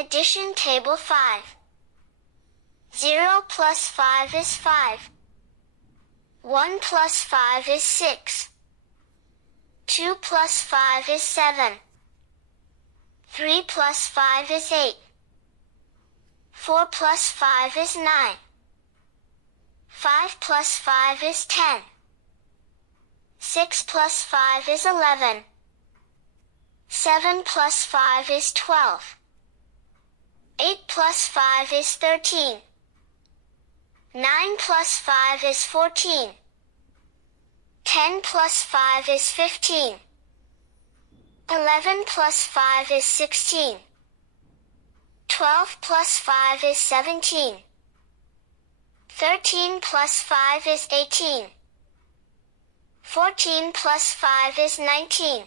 Addition table 5. 0 plus 5 is 5. 1 plus 5 is 6. 2 plus 5 is 7. 3 plus 5 is 8. 4 plus 5 is 9. 5 plus 5 is 10. 6 plus 5 is 11. 7 plus 5 is 12. 8 plus 5 is 13. 9 plus 5 is 14. 10 plus 5 is 15. 11 plus 5 is 16. 12 plus 5 is 17. 13 plus 5 is 18. 14 plus 5 is 19.